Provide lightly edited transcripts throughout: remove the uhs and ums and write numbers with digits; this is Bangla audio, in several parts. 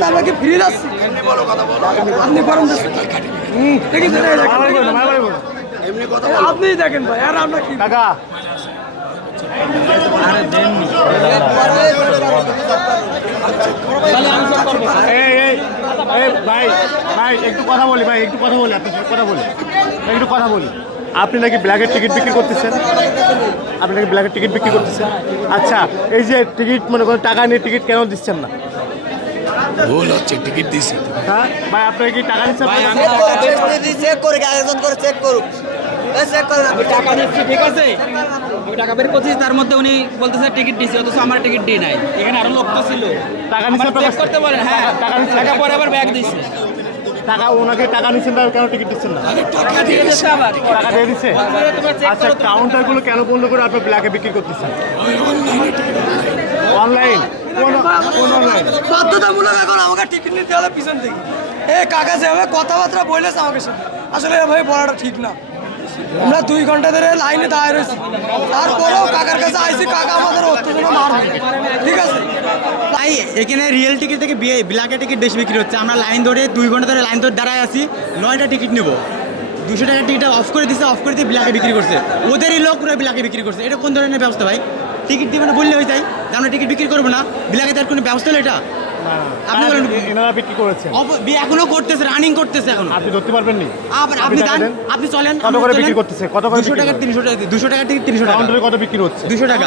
তো আমরা কি ফ্রি যাচ্ছি? আপনি গরম দিচ্ছেন। আপনি দেখেন ভাই, আর আমরা কি কাকা এই এই এই ভাই ভাই একটু কথা বলি ভাই, একটু কথা বলি, আপনার সাথে কথা বলি, একটু কথা বলি। আপনি নাকি ব্ল্যাকের টিকিট বিক্রি করতেছেন, আপনি নাকি ব্ল্যাকের টিকিট বিক্রি করতেছেন। আচ্ছা, এই যে টিকিট মনে করেন টাকা নিয়ে টিকিট কেন দিচ্ছেন না? ভুল হচ্ছে, টিকিট দিছি। হ্যাঁ ভাই, আপনার কি টাকা নিচ্ছেন? চেক করে আয়োজন করে চেক করুক, চেক করে টাকা দিচ্ছি, ঠিক আছে, আমি টাকা বের করছি, তার মধ্যে উনি বলতেছে টিকিট দিছি, অথচ আমার টিকিট দিই নাই। এখানে আরো লোক তো ছিল, টাকা নিচ্ছেন চেক করতে বলেন। হ্যাঁ, টাকা নিচ্ছেন, টাকা পরে আবার ব্যাগ দিছি। টাকা ওনাকে টাকা নিচ্ছেন না, কেন টিকিট দিচ্ছেন না? টাকা দিয়ে দিচ্ছে আবার, টাকা দিয়ে দিচ্ছে। তোমার চেক আচ্ছা, করো তো। কাউন্টারগুলো কেন বন্ধ করে আপনি ব্ল্যাকে বিক্রি করতেছেন? অনলাইন? কোন অনলাইন? বাধ্যতামূলক এখন আমাকে টিকিট নিতে হলে পিছন থেকে কাকা যেভাবে কথাবার্তা বলেছে আমাকে সাথে, আসলে এভাবে বলাটা ঠিক না। আমরা 2 ঘন্টা ধরে লাইনে দাঁড়িয়ে রয়েছি, তারপরেও কাকার কাছে আইসি, কাকা আমাদের অত্যাচার মারবে, ঠিক আছে। ভাই এখানে রিয়েল টিকিট থেকে ব্ল্যাকের টিকিট বেশি বিক্রি হচ্ছে। আমরা লাইন ধরে 2 ঘন্টা ধরে লাইন ধরে দাঁড়ায় আছি, 9টা টিকিট নেবো, 200 টাকার টিকিটটা অফ করে দিচ্ছে, অফ করে দিয়ে ব্ল্যাকে বিক্রি করছে। ওদেরই লোক ওরা ব্ল্যাকে বিক্রি করছে। এটা কোন ধরনের ব্যবস্থা ভাই? টিকিট দিবে না বললে হয়ে যায় যে আমরা টিকিট বিক্রি করবো না, ব্ল্যাকে তার কোনো ব্যবস্থা হলো এটা? আপনি বলেন। এনারা বিক্রি করেছেন, এখনো করতেছে, রানিং করতেছে এখনো। আপনি ধরতে পারবেন নি? আবার আপনি যান, আপনি চলেন। কত করে বিক্রি করতেছে? কত করে? 200 টাকা 300 টাকা, 200 টাকা টিকিট 300 টাকা। কাউন্টারে কত বিক্রি হচ্ছে? 200 টাকা।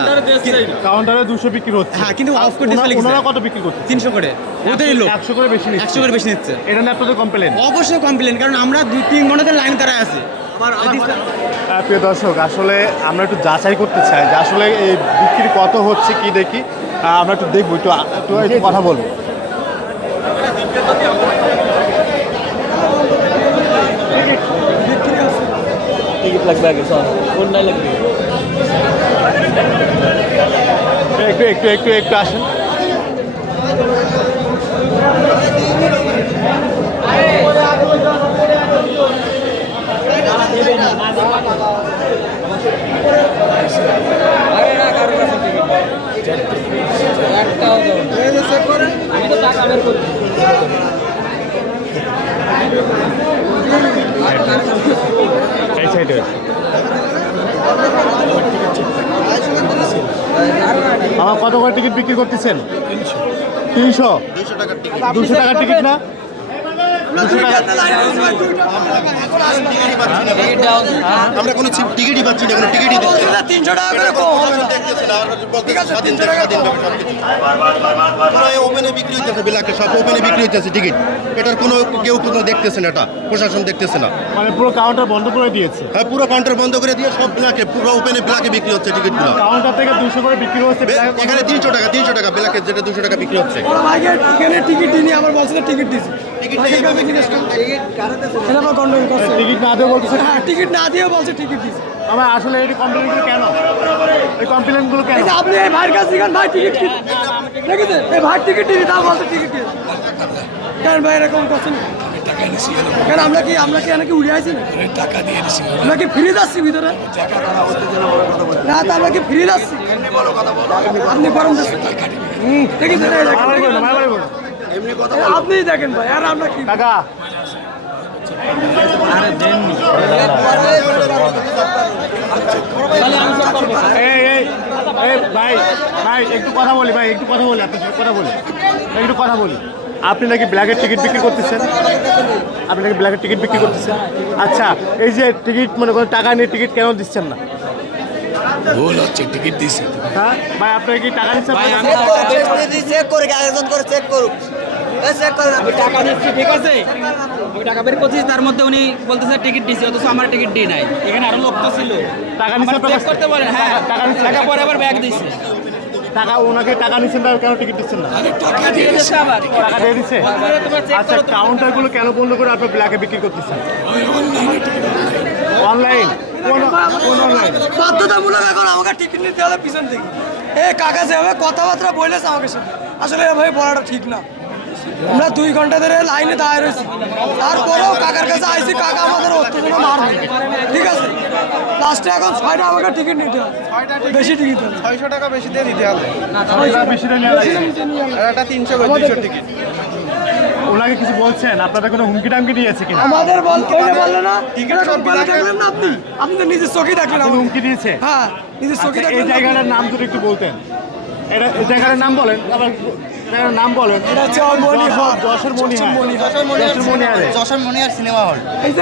কাউন্টারে 200 বিক্রি হচ্ছে। হ্যাঁ, কিন্তু অফ করে দিচ্ছে। ওনারা কত বিক্রি করছে? 300 করে। ওদেরই লোক 100 করে বেশি নিচ্ছে। 100 করে বেশি নিচ্ছে। এটা নিয়ে আপনাদের কমপ্লেন? অবশ্যই কমপ্লেন, কারণ আমরা 2-3 ঘন্টা ধরে লাইন দাঁড়ায় আছি। প্রিয় দর্শক, আসলে আমরা একটু যাচাই করতে চাই যে আসলে এই বিক্রি কত হচ্ছে কি দেখি। আমরা একটু দেখবো, একটু কথা বলবো। টিকিট লাগবে আগে, সব কোন নাই লাগবে। একটু একটু একটু একটু আসেন। আমি তো টাকা বের করি। এই সাইডে আমার কত করে টিকিট বিক্রি করতেছেন? 300 200 টাকার টিকিট না? 200 টাকা। আমরা কোনো টিকিটই পাচ্ছি না, কোনো টিকিটই দিচ্ছি না। 300 টাকা করে কম হবে না। ঠিক আছে, 300 টাকা দিন ওপেনে বিক্রি হইতেছে, বিলাকে সব ওপেনে বিক্রি হইতেছে টিকিট। এটার কেউ কোনো দেখতেছে না, এটা প্রশাসন দেখতেছে না। মানে পুরো কাউন্টার বন্ধ করে দিয়েছে। হ্যাঁ, পুরো কাউন্টার বন্ধ করে দিয়ে সব ব্ল্যাকে, পুরো ওপেনে ব্ল্যাকে বিক্রি হচ্ছে টিকিটগুলো। কাউন্টার থেকে 200 করে বিক্রি হচ্ছে। এখানে 300 টাকা ব্ল্যাকে, যেটা 200 টাকা বিক্রি হচ্ছে। বড় ভাইকে এখানে টিকিট দিইনি, আমার বলছে টিকিট দিছি। ভাইয়ের কাছে জিজ্ঞেস করুন। এটা আবার গন্ডগোল করছে। টিকিট না দিয়ে বলতেছে। হ্যাঁ, টিকিট না দিয়ে বলছে টিকিট দিছি। আমার আসলে এই কমপ্লেনগুলো কেন? এই কমপ্লেনগুলো কেন? এই যে আপনি এই ভাইয়ের কাছে জিজ্ঞাসা, ভাই টিকিট কি দেখেছেন? এই ভাই টিকিট দিবি, তা বলছে টিকিট দিবি। কেন ভাই এরকম করছেন? কেন আমরা কি এনাকে উড়ে আইছি না? আমরা কি ফ্রি যাচ্ছি ভিতরে? না, তো আমরা কি ফ্রি যাচ্ছি? আপনি গরম দিচ্ছেন। দেখেছেন? আপনি দেখেন ভাই, আর আমরা কি কাকা এই এই এই ভাই ভাই একটু কথা বলি, ভাই একটু কথা বলি, আপনার সাথে কথা বলি, একটু কথা বলি। আপনি নাকি ব্ল্যাকের টিকিট বিক্রি করতেছেন, আপনি নাকি ব্ল্যাকের টিকিট বিক্রি করতেছেন। আচ্ছা, এই যে টিকিট মনে করেন টাকা নিয়ে টিকিট কেন দিচ্ছেন না? ভুল হচ্ছে, টিকিট দিছি। হ্যাঁ ভাই, আপনার কি টাকা নিচ্ছেন? চেক করে আয়োজন করে চেক করুক, চেক করে আমি টাকা দিচ্ছি, ঠিক আছে, আমি টাকা বের করছি, তার মধ্যে উনি বলতেছে টিকিট দিছি, অথচ আমার টিকিট দিই নাই। এখানে আরো লোক তো ছিল, টাকা নিচ্ছেন? চেক করতে বলেন। হ্যাঁ, টাকা পরে আবার ব্যাগ দিছি। টাকা ওনাকে টাকা নিচ্ছেন না, কেন টিকিট দিচ্ছেন না? টাকা দিয়ে দিচ্ছে আবার, টাকা দিয়ে দিচ্ছে। তোমার চেক আচ্ছা, করো তো। কাউন্টারগুলো কেন বন্ধ করে আপনি ব্ল্যাকে বিক্রি করতেছেন? অনলাইন? কোন অনলাইন? বাধ্যতামূলক এখন আমাকে টিকিট নিতে হলে পিছন থেকে কাকা যেভাবে কথাবার্তা বলেছে আমাকে সাথে, আসলে এভাবে বলাটা ঠিক না। আমরা 2 ঘন্টা ধরে লাইনে দাঁড়িয়ে রয়েছি, তারপরেও কাকার কাছে আইসি, কাকা আমাদের অত্যাচার মারবে, ঠিক আছে। লাস্টে এখন 6টা আমাকে টিকিট নিতে হবে, বেশি টিকিট হবে, 600 টাকা বেশি দিয়ে দিতে হবে। বেশি নিয়ে আর একটা 300 200 টিকিট। ওনাকে কিছু বলছেন? আপনাদের কোনো হুমকি টামকি দিয়েছে কিনা? আমাদের বললে না এরকম বলে দেখলেন না আপনি তো নিজের চোখেই দেখলেন আপনাকে আমাদের। হুমকি দিয়েছে? হ্যাঁ নিজের চোখে আচ্ছা, এই দেখলেন না? জায়গাটার নাম যদি একটু বলতেন। এই জায়গাটার নাম বলেন, আবার জায়গাটার নাম বলেন। এটা হচ্ছে মণিহার। যশোর মণিহার। যশোর মণিহার। যশোর মণিহারে। যশোর মনিহার সিনেমা হল এই যে